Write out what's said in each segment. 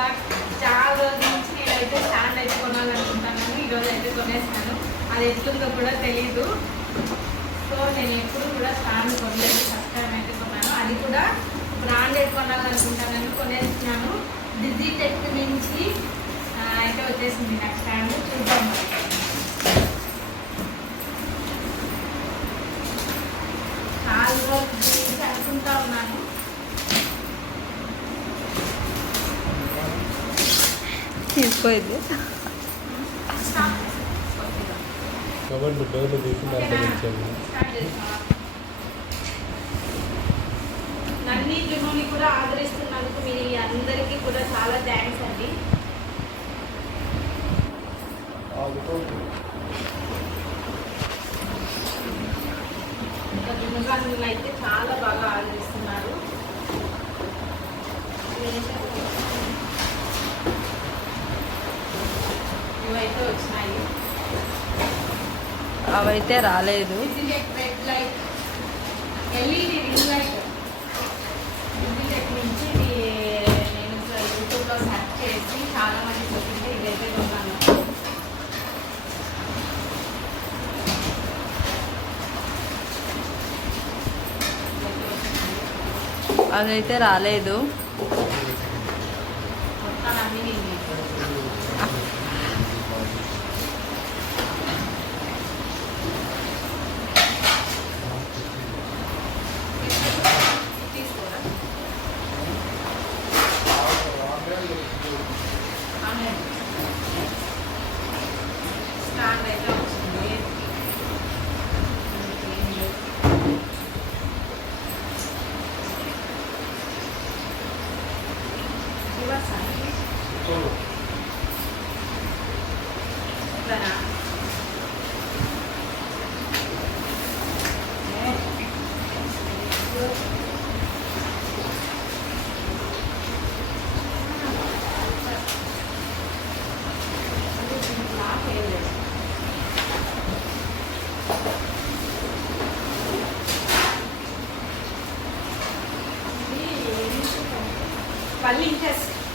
Blog. చాలా రోజుల నుంచి నేనైతే స్టాండ్ అయితే కొనాలనుకుంటాను. ఈరోజు అయితే కొనేసాను. అది ఎట్లుందో కూడా తెలీదు. సో నేను ఎప్పుడు కూడా స్టాండ్ కొనలేదు. ఫస్ట్ టైం అయితే కొన్నాను. అది కూడా బ్రాండెడ్ కొనాలనుకుంటాను. కొనేస్తున్నాను. డిజిటెక్ నుంచి అయితే వచ్చేసింది నాకు స్టాండ్. చూద్దాం. చాలా రోజులు అనుకుంటా ఉన్నాను. తీసుకోలేదు నన్ని జున్నుని కూడా ఆదరిస్తున్నందుకు మీ అందరికీ కూడా చాలా థ్యాంక్స్ అండి. జున్నుగాన్ని అయితే చాలా బాగా ఆదరిస్తున్నారు. ఇవైతే వచ్చినాయి. అవైతే రాలేదు. Red light LED ring light Digitek నుంచి నేను యూట్యూబ్లో సెర్చ్ చేసి చాలా మంది చెప్పింటే ఇదైతే కొన్నాను. అదైతే రాలేదు. స్టాండ్ అయితే వచ్చింది.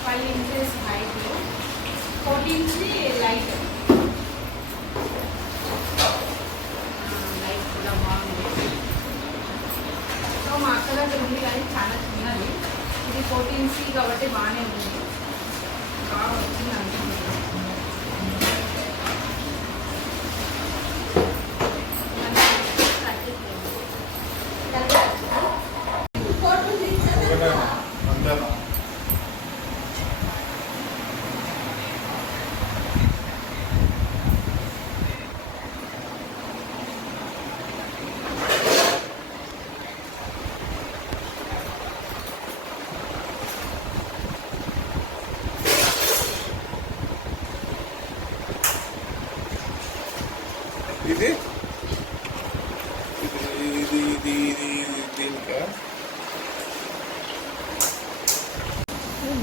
Five inches height, 14 inch light. Light కూడా బాగుంది. సో మా అక్క దగ్గర ఉంది కానీ చాలా చిన్నది. ఇది 14 ఇంచ్ కాబట్టి బాగానే ఉంది. బాగా వచ్చింది అనుకుంటున్నాను. ఇది ఇది ఇది ఇది ఇంకా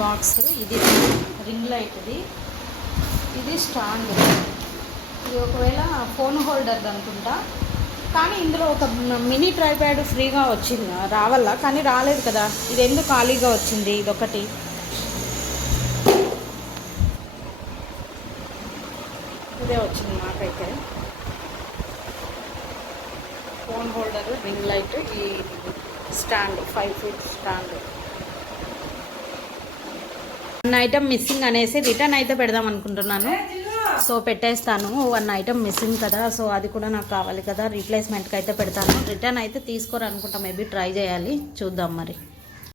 బాక్స్. ఇది రింగ్ లైట్. ఇది స్టాండ్. ఇది ఒకవేళ ఫోన్ హోల్డర్ అనుకుంటా. కానీ ఇందులో ఒక మినీ ట్రైప్యాడ్ ఫ్రీగా వచ్చింది రావాలా, కానీ రాలేదు కదా. ఇది ఎందుకు ఖాళీగా వచ్చింది? ఇదొకటి. ఇదే వచ్చింది నాకైతే. ఫోన్ హోల్డర్, రింగ్ లైట్, ఈ stand 5 feet stand. 1 item missing అనేసి రిటర్న్ అయితే పెడదాం అనుకుంటున్నాను. సో పెట్టేస్తాను. 1 ఐటమ్ మిస్సింగ్ కదా, సో అది కూడా నాకు కావాలి కదా. రీప్లేస్మెంట్కి అయితే పెడతాను. రిటర్న్ అయితే తీసుకోరు అనుకుంటా. మేబీ ట్రై చేయాలి, చూద్దాం మరి.